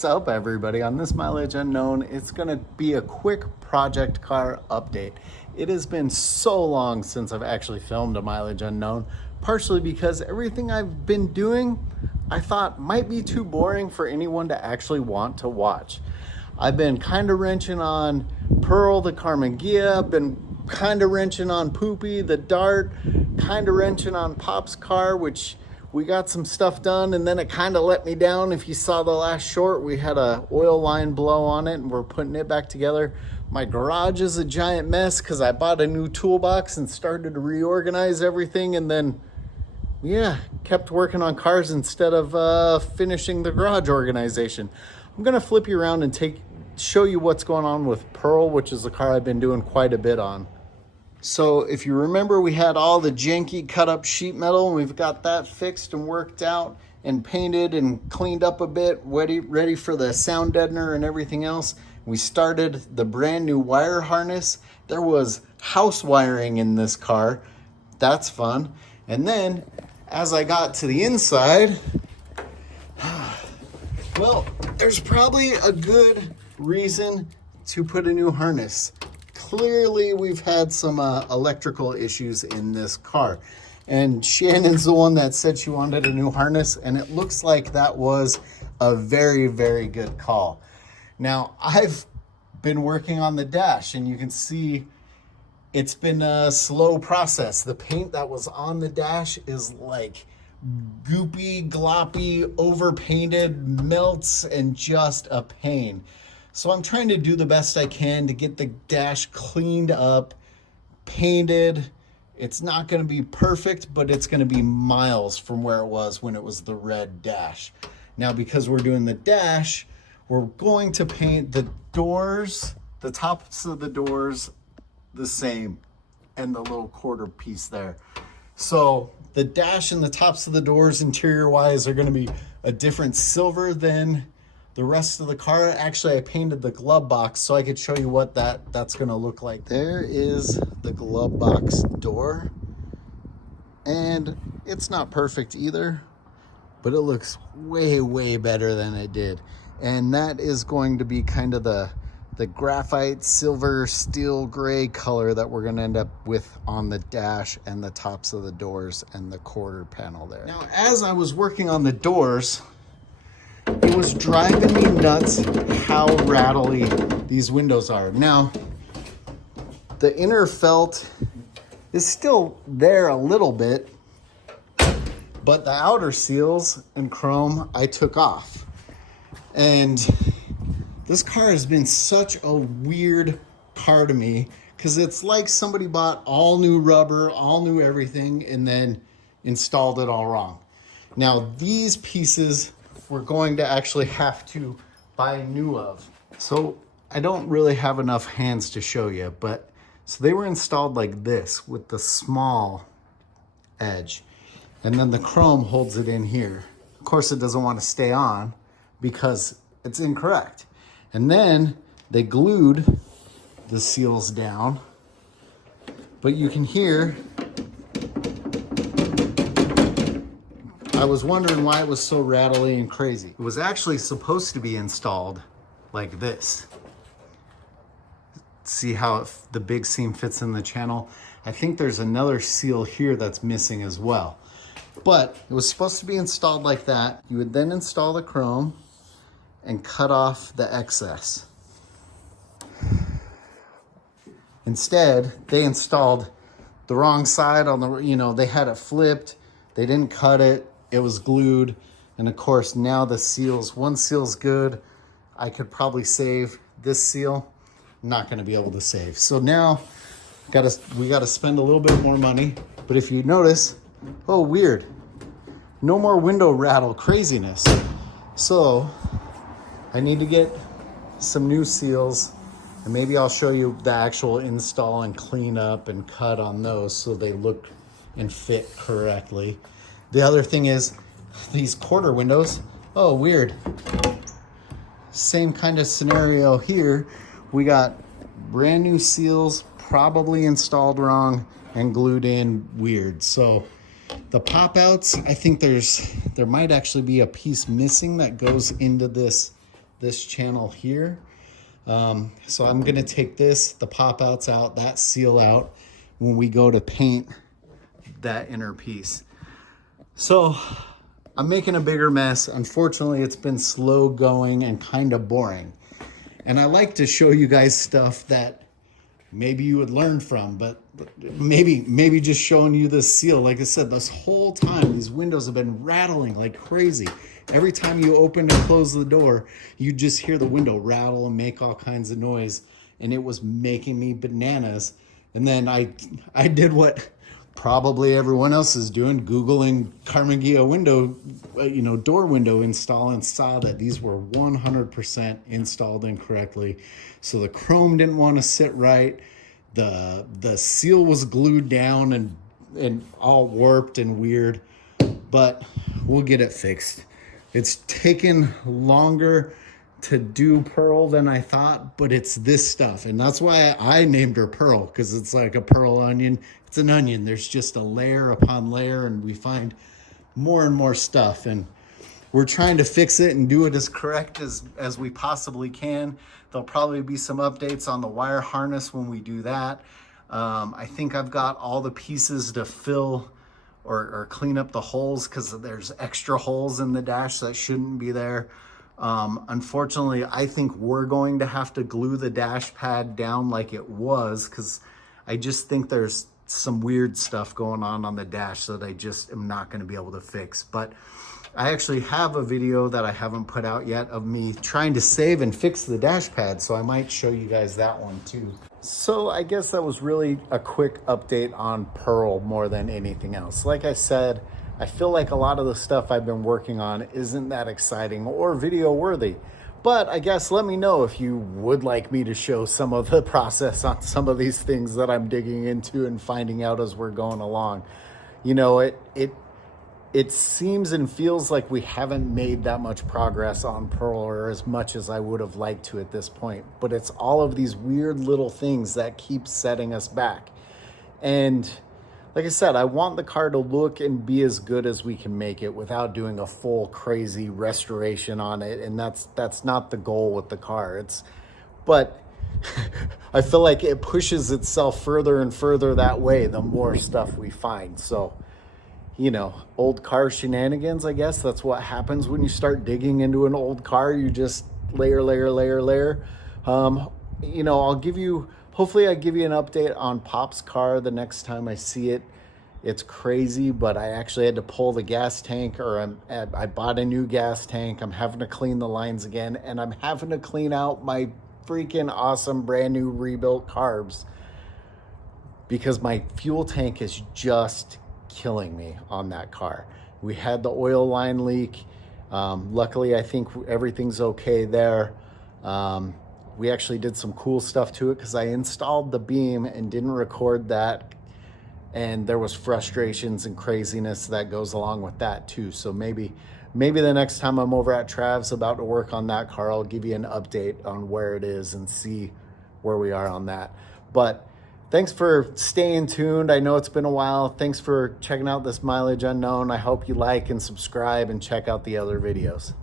What's up, everybody? On this Mileage Unknown, it's gonna be a quick project car update. It has been so long since I've actually filmed a Mileage Unknown, partially because everything I've been doing I thought might be too boring for anyone to actually want to watch. I've been kind of wrenching on Pearl, the Karmann Ghia. I've been kind of wrenching on Poopy, the Dart, kind of wrenching on Pop's car, which we got some stuff done, and then it kind of let me down. If you saw the last short, we had a oil line blow on it and we're putting it back together. My garage is a giant mess because I bought a new toolbox and started to reorganize everything, and then kept working on cars instead of finishing the garage organization. I'm gonna flip you around and show you what's going on with Pearl, which is the car I've been doing quite a bit on. So if you remember, we had all the janky cut up sheet metal, and we've got that fixed and worked out and painted and cleaned up a bit, ready for the sound deadener and everything else. We started the brand new wire harness. There was house wiring in this car. That's fun. And then as I got to the inside, well, there's probably a good reason to put a new harness. Clearly, we've had some electrical issues in this car. And Shannon's the one that said she wanted a new harness, and it looks like that was a very, very good call. Now, I've been working on the dash, and you can see it's been a slow process. The paint that was on the dash is like goopy, gloppy, overpainted, melts, and just a pain. So I'm trying to do the best I can to get the dash cleaned up, painted. It's not going to be perfect, but it's going to be miles from where it was when it was the red dash. Now, because we're doing the dash, we're going to paint the doors, the tops of the doors, the same, and the little quarter piece there. So the dash and the tops of the doors, interior-wise, are going to be a different silver than the rest of the car. Actually, I painted the glove box so I could show you what that's gonna look like. There is the glove box door, and it's not perfect either, but it looks way, way better than it did. And that is going to be kind of the graphite, silver, steel gray color that we're gonna end up with on the dash and the tops of the doors and the quarter panel there. Now, as I was working on the doors, it was driving me nuts how rattly these windows are. Now, the inner felt is still there a little bit, but the outer seals and chrome I took off. And this car has been such a weird car to me because it's like somebody bought all new rubber, all new everything, and then installed it all wrong. Now, these pieces we're going to actually have to buy new of. So I don't really have enough hands to show you, but so they were installed like this with the small edge, and then the chrome holds it in here. Of course, it doesn't want to stay on because it's incorrect. And then they glued the seals down, but you can hear, I was wondering why it was so rattly and crazy. It was actually supposed to be installed like this. See how the big seam fits in the channel? I think there's another seal here that's missing as well. But it was supposed to be installed like that. You would then install the chrome and cut off the excess. Instead, they installed the wrong side on the, they had it flipped. They didn't cut it. It was glued, and of course now the seals, one seal's good. I could probably save this seal. Not gonna be able to save. So now we gotta spend a little bit more money. But if you notice, oh, weird, no more window rattle craziness. So I need to get some new seals, and maybe I'll show you the actual install and clean up and cut on those so they look and fit correctly. The other thing is these quarter windows. Oh, weird. Same kind of scenario here. We got brand new seals, probably installed wrong and glued in weird. So the pop outs, I think there might actually be a piece missing that goes into this this channel here. So I'm gonna take the pop outs out, that seal out when we go to paint that inner piece. So I'm making a bigger mess. Unfortunately, it's been slow going and kind of boring. And I like to show you guys stuff that maybe you would learn from, but maybe just showing you this seal. Like I said, this whole time, these windows have been rattling like crazy. Every time you open and close the door, you just hear the window rattle and make all kinds of noise. And it was making me bananas. And then I did what probably everyone else is doing, Googling Karmann Ghia window, door window install, and saw that these were 100% installed incorrectly. So the chrome didn't want to sit right. The seal was glued down and all warped and weird, but we'll get it fixed. It's taken longer to do Pearl than I thought, but it's this stuff. And that's why I named her Pearl, because it's like a pearl onion. It's an onion. There's just a layer upon layer, and we find more and more stuff. And we're trying to fix it and do it as correct as we possibly can. There'll probably be some updates on the wire harness when we do that. I think I've got all the pieces to fill or clean up the holes, because there's extra holes in the dash that shouldn't be there. Unfortunately, I think we're going to have to glue the dash pad down like it was, because I just think there's some weird stuff going on the dash that I just am not going to be able to fix. But I actually have a video that I haven't put out yet of me trying to save and fix the dash pad, so I might show you guys that one too. So I guess that was really a quick update on Pearl more than anything else. Like I said, I feel like a lot of the stuff I've been working on isn't that exciting or video worthy. But I guess let me know if you would like me to show some of the process on some of these things that I'm digging into and finding out as we're going along. You know, it seems and feels like we haven't made that much progress on Pearl, or as much as I would have liked to at this point. But it's all of these weird little things that keep setting us back. And like I said, I want the car to look and be as good as we can make it without doing a full crazy restoration on it. And that's not the goal with the car. But I feel like it pushes itself further and further that way the more stuff we find. So, old car shenanigans, I guess. That's what happens when you start digging into an old car. You just layer. Hopefully I give you an update on Pop's car the next time I see it. It's crazy, but I actually had to pull the gas tank, I bought a new gas tank. I'm having to clean the lines again, and I'm having to clean out my freaking awesome brand new rebuilt carbs because my fuel tank is just killing me on that car. We had the oil line leak. Luckily, I think everything's okay there. We actually did some cool stuff to it because I installed the beam and didn't record that. And there was frustrations and craziness that goes along with that too. So maybe the next time I'm over at Trav's about to work on that car, I'll give you an update on where it is and see where we are on that. But thanks for staying tuned. I know it's been a while. Thanks for checking out this Mileage Unknown. I hope you like and subscribe and check out the other videos.